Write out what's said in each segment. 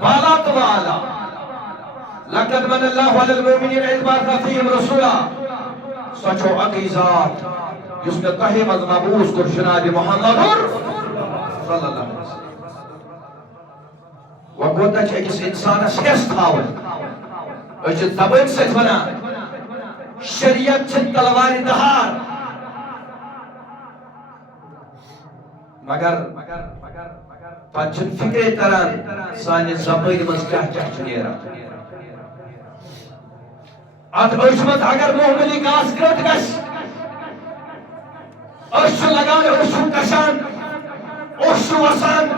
بالا تو بالا لقد من الله على المؤمنين إذ بعث فيهم رسولا سچو عقیزات جس نے تہی مز مبعوث کر جناب محمد صلی اللہ علیہ وسلم وقوتا چھ اکس انسانس کس تھاون اچھ زبان سے بنا شریعت چھ تلوار دہار مگر پچھن فکر تران سانی زبان مز کیا چھ نیرا ات اشمت اگر محملی گاس گرٹ گش اشو لگان اشو کشان اشو وسان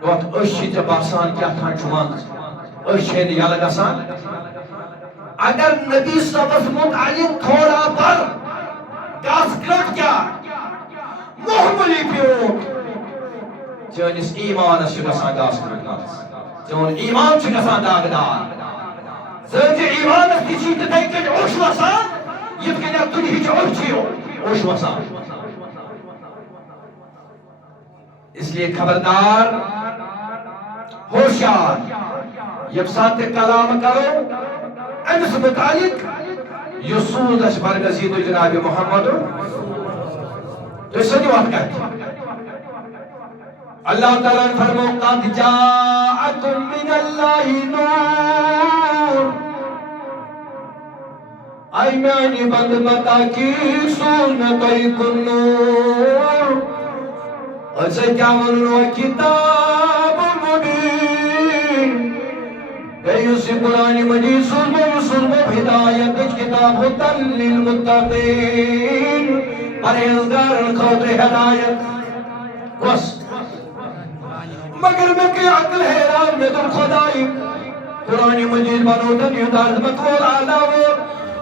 دوت اشی جب آسان کیا تھا چمان اشی نے یلگ آسان اگر نبی صلی اللہ علیہ وسلم متعلق تھوڑا پر گاس گرٹ کیا محملی پیوٹ چونس ایمان اس گسان گاس گرٹ چون ایمان چھ گسان داغدار زنجی ایمان اس کی چیز دیکھیں اوش وسان یہ کہنے اب تنہی جو اوش چیو اوش وسان اس لیے خبردار ہوشیار جب ساتھ کلام کرو امس متعلق یسود اس برگزید جناب محمد تو اس نے وقت کہتے اللہ تعالیٰ نے فرمو قد جاءکم من اللہ نور ای میانی بند بتا کی سنتائی کن نور اسے کیا ونو کتاب مبین ایسی قرآن مجید سلم ہدایت کتاب ہدن للمتقین پرہیزگار خاطر ہدایت بس مگر میں کی عقل حیران میں تم خدائی قرآن مجید بنوتن یدارت مطول علاوہ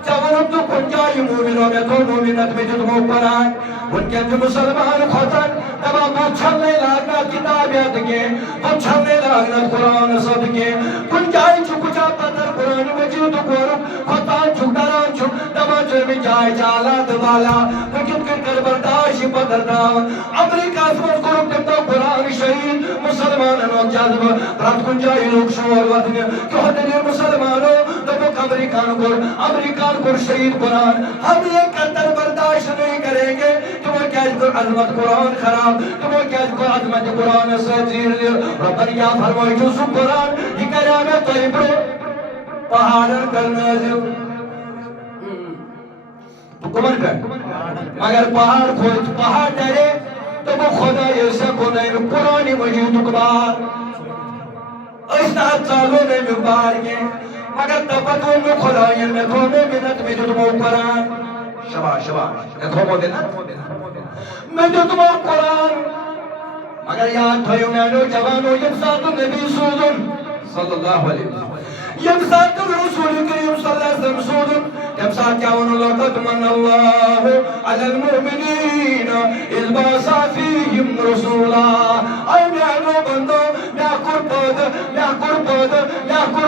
چاونم تو کنجائی مومنوں میں تو مومنت میں جو تمہوں قرآن ان کے جو مسلمان خطن تبا بہت چھلنے لاغنا کتابیت کے بہت چھلنے لاغنا قرآن صد کے کنجائی چھو کچھا پتر قرآن مجید قرآن خطان چھو ڈران چھو تبا جو میں جائے چالا دبالا فکت کر برداشی پتر داون امریکہ سمجھ کرو تبتا قرآن شہید مسلمان انو جذب رات کنجائی لوگ شور وطن کیوں دلی مسلمانوں تبا امریکان کو شہید قرآن ہم یہ قدر برداشت نہیں کریں گے کہ وہ کیا عظمت قرآن خراب کہ وہ کیا عظمت قرآن سے زیر لیر ربن یا فرمائی جو سب قرآن یہ کلام طیب رو پہاڑن کر نازل تو کمن کر مگر پہاڑ کھوچ پہاڑ ڈرے تو وہ خدا یہ سکو نہیں قرآن مجید اکبار اشتاد سالوں نے مبار کے مگر تبتون میں خدایین میں تھومو منت میں جو تمہوں قرآن شباش میں تھومو منت میں جو تمہوں قرآن مگر یاد تھوئیو میں نو جوانو یمسات النبی سوزن صلی اللہ علیہ وسلم یمسات الرسول کریم صلی اللہ علیہ وسلم سوزن یمسات کیاون لقد من اللہ علی المؤمنین اذ باسا فیہم رسولا اے میانو بندو میاکر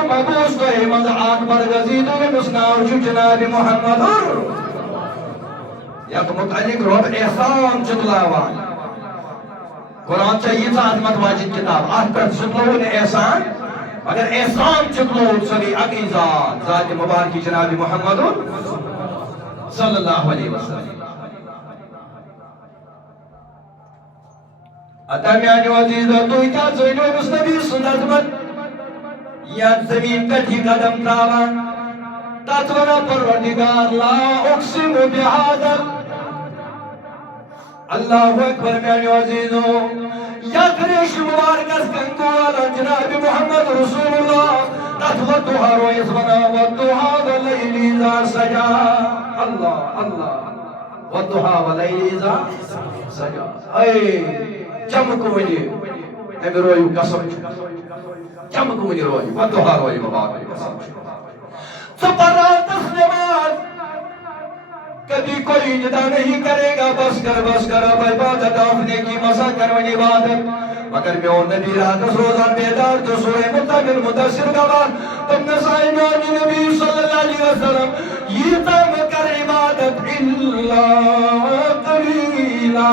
مبوس کو ایمز آگ برگزید و مسناو جو جناب محمد یک متعلق رب احسان چطلاوان قرآن چاہیے تھا عظمت واجد کتاب آج پر چطلو نے احسان اگر احسان چطلو صلی عقیزات ذات مبارکی جناب محمد صلی اللہ علیہ وسلم اتمیانی وزیزہ تو کیا سوئنو اس نبی سنت من یا زمین پر ہی قدم تراوان تاتونا پروردگار لا اقسم بحادر اللہ اکبر میانی وزیزو یا قریش مبارک اس کنکوالا جناب محمد رسول اللہ تاتوتوها رویزمنا ودوها ولیلی ذا سجا اللہ ودوها ولیلی ذا سجا اے چمکو مجھے اگر روئی قسم چمکو مجھے روئی ودوها روئی مبارک قسم سپرات تسلیمات کبھی کوئی ندا نہیں کرے گا بس کر اب عبادت آفنے کی مسا کرونی عبادت مگر میں اور نبی رات روزان بیدار تو سورہ متقل مدثر کا بات تم نسائی میں نبی صلی اللہ علیہ وسلم یہ تم کر عبادت اللہ قلیلا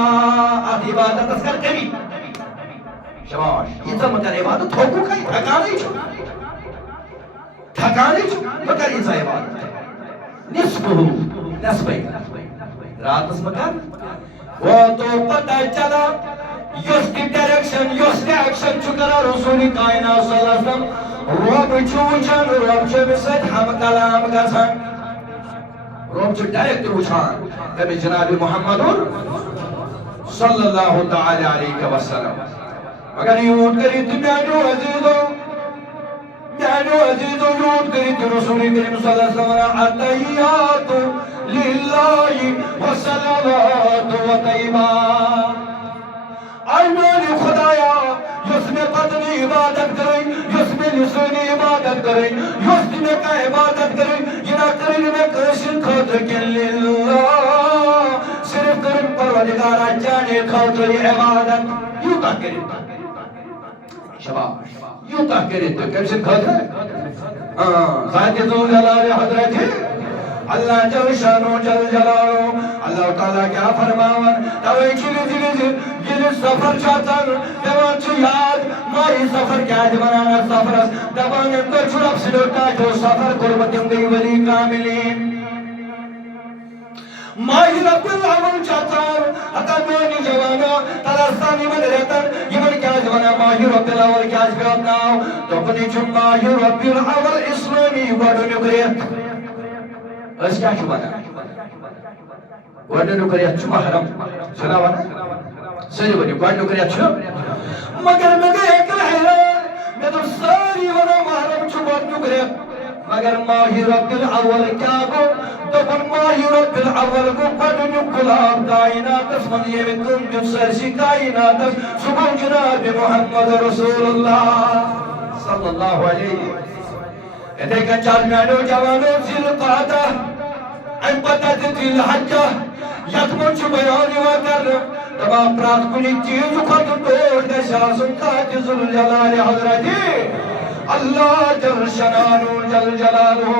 عبادت اس کر قلیل شباش یہ مگر عبادت تھوکو کئی تھکانے چھو مگر یہ عبادت نصف رات اس مگر وہ تو پتہ چلا یس کی ڈائریکشن یس کی ایکشن چکرا رسول کائنات صلی اللہ علیہ وسلم رب چوچن رب چوچن ہم کلام گسن رب چو ڈائریکٹ وچھان کبھی جناب محمد صلی اللہ تعالی علیہ وسلم مگر یوں کری تو میانو عزیزو یوں کری تو رسول کریم صلی اللہ علیہ وسلم التحیات للہ والصلوات والطیبات آئی میری خدایا یس میں قدنی عبادت کریں یس میں لسانی عبادت کریں یس میں کا عبادت کریں یہ کریں میں کرشن خاطر کے للہ صرف کریں پروردگارہ جانے خاطر عبادت یوں کا کریں شباش یوں کا کریں تو کرشن خاطر ذات ذو جلال حضرت اللہ جل شانو جل جلالو اللہ تعالیٰ کیا فرماون توئی چلی یہ سفر چاہتن دیوان چو یاد مائی سفر کیا جبنانا سفر دبان اندر چھڑپ سلوٹا جو سفر قربتیں گئی ولی کاملین مائی رب العالمین چاہتن حتی دونی جوانا تلستانی من رہتن یہ من کیا جوانا مائی رب العالمین کیا جوانا تو کنی چون مائی رب العالمین اسلامی وڈو نگریت اس کیا شبانا وڈو نگریت چو محرم سناوانا سجی بنی گوڑ نکریت چھو مگر میں ایک حیران میں تو ساری ونا محرم چھو گوڑ نکریت مگر ماہی رب الاول کیا گو دبن ماہی رب الاول کو گوڑ نکلاب کائنات اس منیے میں تم جو سرشی کائنات سبن جناب محمد رسول اللہ صلی اللہ علیہ ادھے کا چار میانو جوانو زیر قادہ ان پتہ دل حجہ یکمن چھو بیانی وکر تمام پرات کنی چیز خود توڑ دے شاسن تاج ذل جلال حضرتی اللہ جل شنانو جل جلالو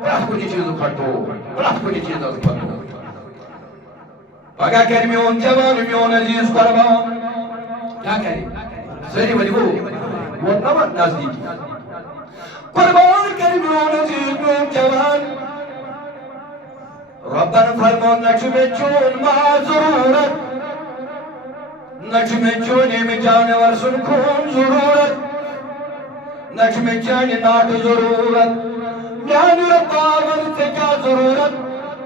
پرات کنی چیز خود پرات کنی چیز خود پاکا کہنی میون جوان میون عزیز قربان کیا کہنی سری بلی وہ نمان نزدیکی قربان کہنی میون عزیز میون جوان ربنا فرمان نجم چون ما ضرورت نجم چونی میں جانور سن کون ضرورت نجم چانی ناٹ ضرورت یعنی رب آمن سے کیا ضرورت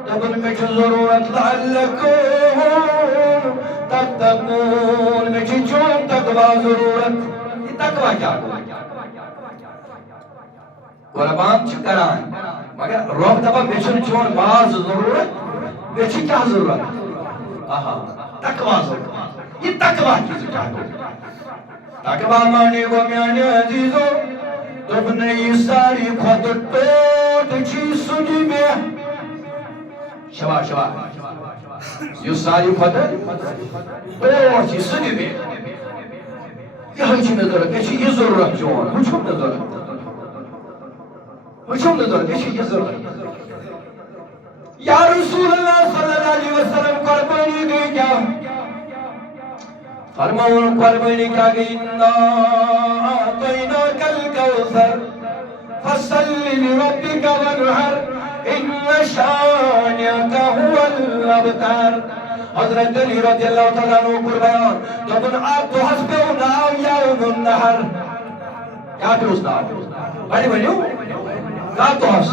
تبن میں چھ ضرورت لعلکون تتقون میں چھ چون تقوی ضرورت یہ تقوی کیا گو قربان چھ کران مگر رب دبا میں چھ چون باز ضرورت میں چھ کیا ضرورت تقوی ضرورت یہ تقوی کی ضرورت تقوی مانی گو میانی عزیزو تم نے یہ ساری خود ٹوٹ چی سنی میں شبا یہ ساری خود ٹوٹ چی سنی میں یہ چی میں ضرورت یہ ضرورت جوان ہچھم نے ضرورت یہ ضرورت یا رسول اللہ صلی اللہ علیہ وسلم قربانی گئی کیا فرماؤن قربانی کیا گئی اِنَّا أَعْطَيْنَاكَ الْكَوْثَرَ فَصَلِّ لِرَبِّكَ وَانْحَرْ إِنَّ شَانِئَكَ هُوَ الْأَبْتَرُ حضرت علی رضی اللہ تعالیٰ عنہ قربان تو آپ تو حسبے ناو یوم النحر کیا پھر اس ناو بڑی بڑیو کیا تو حس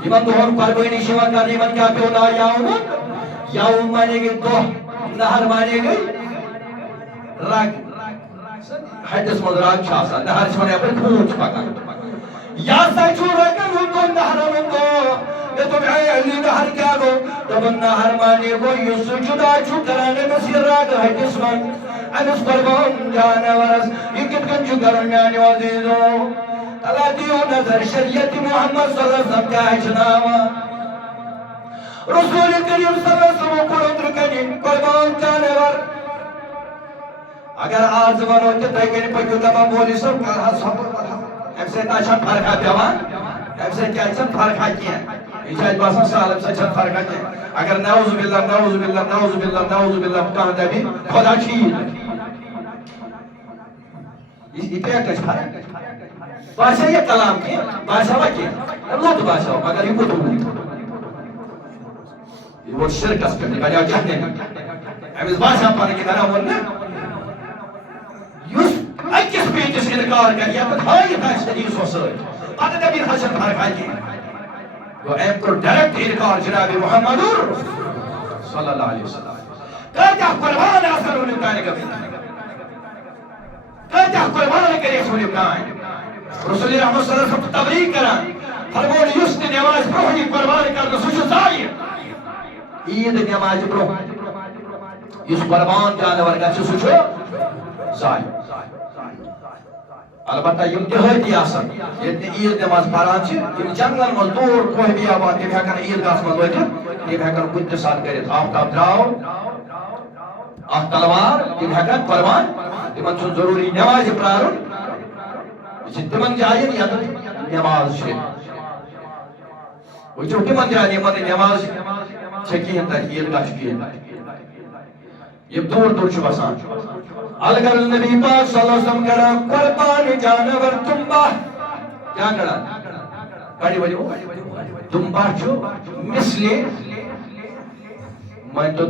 ایمان تو ہم قربانی شیوان کا ایمان کیا پھر ناو یوم مانے گئی تو نحر مانے گئی راگ حدث مدراج شاسا نہر چھوڑے اپنے کھوچ پاکا یا سائچو رکن ہوں تو نہر ہوں تو یہ تو اے علی نہر کیا گو تب نہر مانی گو یسو جدا چھو کرانے مسیر راگ حدث من انس قربان جانا ورس یہ کتکن چھو کرنیانی وزیدو اللہ دیو نظر شریعت محمد صلی اللہ علیہ وسلم کا اجناما رسول کریم صلی اللہ علیہ وسلم کو اترکنی قربان جانے ورس اگر آج زمان ہوتے تھے کہ پکیو تمام بولی سب کار حد صحبت ہم سے تاشان فرقہ دیوان ہم سے کیا چند فرقہ کیا ایجاد باسم سالم سے چند فرقہ کیا اگر نعوذ باللہ نعوذ باللہ نعوذ باللہ نعوذ باللہ کہاں دے بھی خدا چیز یہ پیکج باسا یہ کلام کی باسا وکی لوٹ باسا مگر یہ کتب یہ وہ شرکس پہ بجا جہنے امیز باسا پانے کی طرح ورنہ یس اکس پیٹس انکار کر یا تو ہائی تھا شدید سوسر پتہ دبیر حسن فرق آئی وہ ایم کو ڈائریکٹ انکار جناب محمد صلی اللہ علیہ وسلم کہتا قربان اثر ہونے کا نگم کہتا قربان کرے سولی بنائیں رسول رحمت صلی اللہ علیہ وسلم تبریک کران فرمون یست نماز پروہی قربان کرنا سوچ زائر عید نماز پروہ یس قربان جانور کا سوچو زائر البتہ یم دہاتی آسان یتنی عید نماز پڑھان چھ یم جنگل مز دور کوئی بھی آباد تم ہیکن عید گاہس مز وٲتِتھ تم ہیکن کُنہِ ساتہٕ کٔرِتھ آفتاب درٛاو اکھ تلوار تم ہیکن قربان تمن چھُنہٕ ضروٗری نمازِ پرارُن یہ چھ تمن جاین یتن نماز چھ وٕچھو تمن جاین یمن نماز چھ کِہیٖنۍ تتہِ عید گاہ چھُ کِہیٖنۍ یم دور دور چھ بسان اگر نبی پاک صلی اللہ علیہ وسلم کران قربان جانور تمبا کیا کران کڑی وجہ تمبا چھو مثل میں تو